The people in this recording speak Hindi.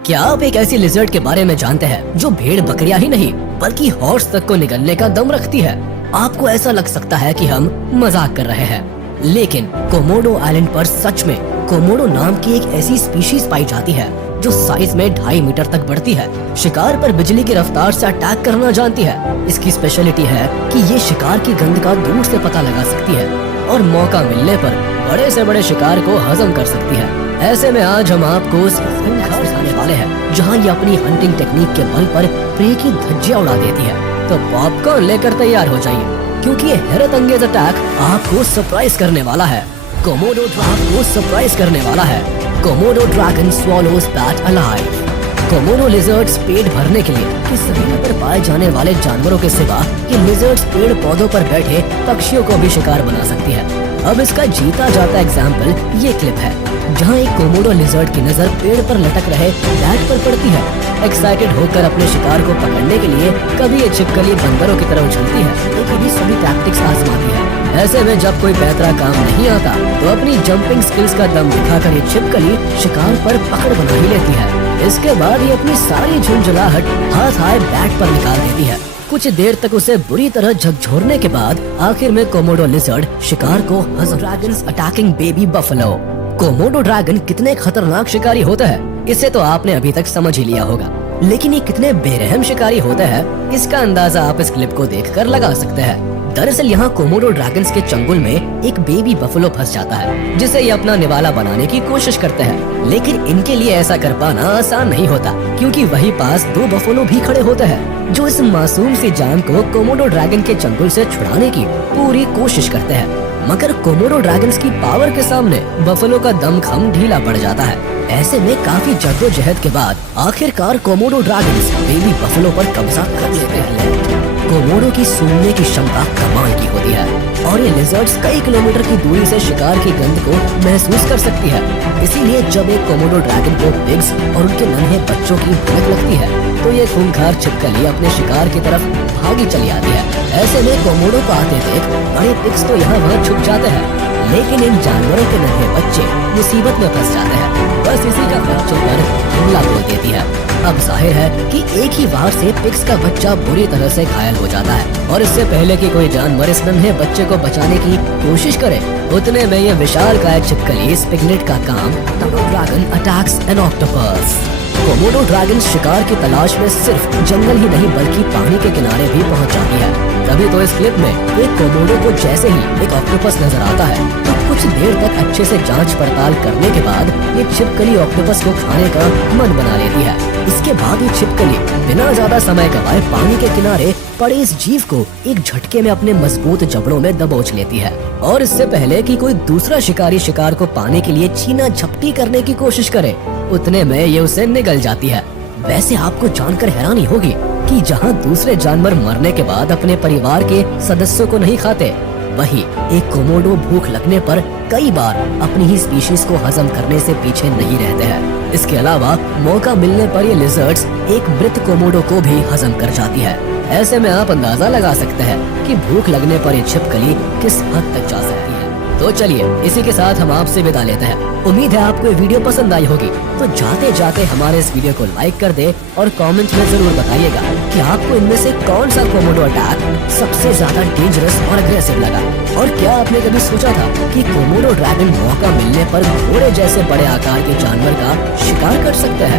क्या आप एक ऐसी लिजर्ड के बारे में जानते हैं जो भेड़ बकरियां ही नहीं बल्कि हॉर्स तक को निगलने का दम रखती है? आपको ऐसा लग सकता है कि हम मजाक कर रहे हैं, लेकिन कोमोडो आइलैंड पर सच में कोमोडो नाम की एक ऐसी स्पीशीज पाई जाती है जो साइज में 2.5 मीटर तक बढ़ती है। शिकार पर बिजली की रफ्तार से अटैक करना जानती है। इसकी स्पेशलिटी है कि ये शिकार की गंध का दूर से पता लगा सकती है और मौका मिलने पर बड़े से बड़े शिकार को हजम कर सकती है। ऐसे में आज हम आपको उस खूंखार दिखाने वाले हैं जहां ये अपनी हंटिंग टेक्निक के बल पर प्रे की धज्जियां उड़ा देती है। तो पॉपकॉर्न लेकर तैयार हो जाइए, क्योंकि ये हैरत अंगेज अटैक आपको सरप्राइज करने वाला है। कोमोडो ड्रैगन को सरप्राइज करने वाला है। Komodo dragon swallows bat alive. Komodo lizards पेट भरने के लिए इस जमीन पर पाए जाने वाले जानवरों के सिवा ये लिजर्ड्स पेड़ पौधों पर बैठे पक्षियों को भी शिकार बना सकती है। अब इसका जीता जाता एग्जाम्पल ये क्लिप है, जहां एक कोमोडो लिजर्ड की नजर पेड़ पर लटक रहे बैट पर पड़ती है। एक्साइटेड होकर अपने शिकार को पकड़ने के लिए कभी ये छिपकली बंदरों की तरह उछलती है, तो कभी सभी टैक्टिक्स आजमाती है। ऐसे में जब कोई पैतरा काम नहीं आता तो अपनी जंपिंग स्किल्स का दम दिखाकर ये छिपकली शिकार पर पकड़ बना ही लेती है। इसके बाद ये अपनी सारी झुंझुलाहट हाथ आए बैट पर निकाल देती है। कुछ देर तक उसे बुरी तरह झकझोरने के बाद आखिर में कोमोडो लिजर्ड शिकार को dragons attacking baby buffalo. Komodo dragon कितने खतरनाक शिकारी होते हैं इसे तो आपने अभी तक समझ ही लिया होगा, लेकिन ये कितने बेरहम शिकारी होते हैं इसका अंदाजा आप इस क्लिप को देखकर लगा सकते हैं। दरअसल यहाँ कोमोडो ड्रैगन्स के चंगुल में एक बेबी बफलो फंस जाता है, जिसे ये अपना निवाला बनाने की कोशिश करते हैं। लेकिन इनके लिए ऐसा कर पाना आसान नहीं होता, क्योंकि वहीं पास 2 बफलो भी खड़े होते हैं जो इस मासूम सी जान को कोमोडो ड्रैगन के चंगुल से छुड़ाने की पूरी कोशिश करते हैं। मगर कोमोडो ड्रैगन्स की पावर के सामने बफलो का दमखम ढीला पड़ जाता है। ऐसे में काफी जद्दोजहद के बाद आखिरकार कोमोडो ड्रैगन्स बेबी बफलो पर कब्जा कर लेते हैं। कोमोडो की सूंघने की क्षमता कमाल की होती है और ये लिजर्ड्स कई किलोमीटर की दूरी से शिकार की गंध को महसूस कर सकती है। इसीलिए जब एक कोमोडो ड्रैगन को पिग्स और उनके नन्हे बच्चों की भनक लगती है तो ये खूंखार छिपकली अपने शिकार की तरफ भागी चली आती है। ऐसे में कोमोडो को आते देख बड़े पिग्स तो यहाँ वहाँ छुप जाते हैं, लेकिन इन जानवरों के नन्हे बच्चे मुसीबत में फंस जाते हैं। बस इसी का बच्चों पर हमला बोल देती है। अब जाहिर है कि एक ही वार से पिग्स का बच्चा बुरी तरह से घायल हो जाता है और इससे पहले कि कोई जानवर इस नन्हे बच्चे को बचाने की कोशिश करे, उतने में ये विशालकाय छिपकली पिगलेट का काम dragon attacks an octopus. Komodo dragon शिकार की तलाश में सिर्फ जंगल ही नहीं बल्कि पानी के किनारे भी पहुंच जाती है। तभी तो इस क्लिप में एक कोमोडो को जैसे ही एक ऑक्टोपस नजर आता है तो कुछ देर तक अच्छे से जांच पड़ताल करने के बाद ये छिपकली ऑक्टोपस को खाने का मन बना लेती है। इसके बाद ये छिपकली बिना ज्यादा समय गवाए पानी के किनारे पड़े इस जीव को एक झटके में अपने मजबूत जबड़ों में दबोच लेती है और इससे पहले कि कोई दूसरा शिकारी शिकार को पाने के लिए छीना झपटी करने की कोशिश करे, उतने में ये उसे निगल जाती है। वैसे आपको जानकर हैरानी होगी कि जहाँ दूसरे जानवर मरने के बाद अपने परिवार के सदस्यों को नहीं खाते, वहीं एक कोमोडो भूख लगने पर कई बार अपनी ही स्पीशीज को हजम करने से पीछे नहीं रहते हैं। इसके अलावा मौका मिलने पर ये लिजर्ड्स एक मृत कोमोडो को भी हजम कर जाती है। ऐसे में आप अंदाजा लगा सकते हैं कि भूख लगने पर ये छिपकली किस हद तक जा सकती है। तो चलिए इसी के साथ हम आपसे विदा लेते हैं। उम्मीद है आपको ये वीडियो पसंद आई होगी, तो जाते जाते हमारे इस वीडियो को लाइक कर दे और कमेंट में जरूर बताइएगा कि आपको इनमें से कौन सा कोमोडो अटैक सबसे ज्यादा डेंजरस और अग्रेसिव लगा। और क्या आपने कभी सोचा था कि कोमोडो ड्रैगन मौका मिलने पर घोड़े जैसे बड़े आकार के जानवर का शिकार कर सकते हैं?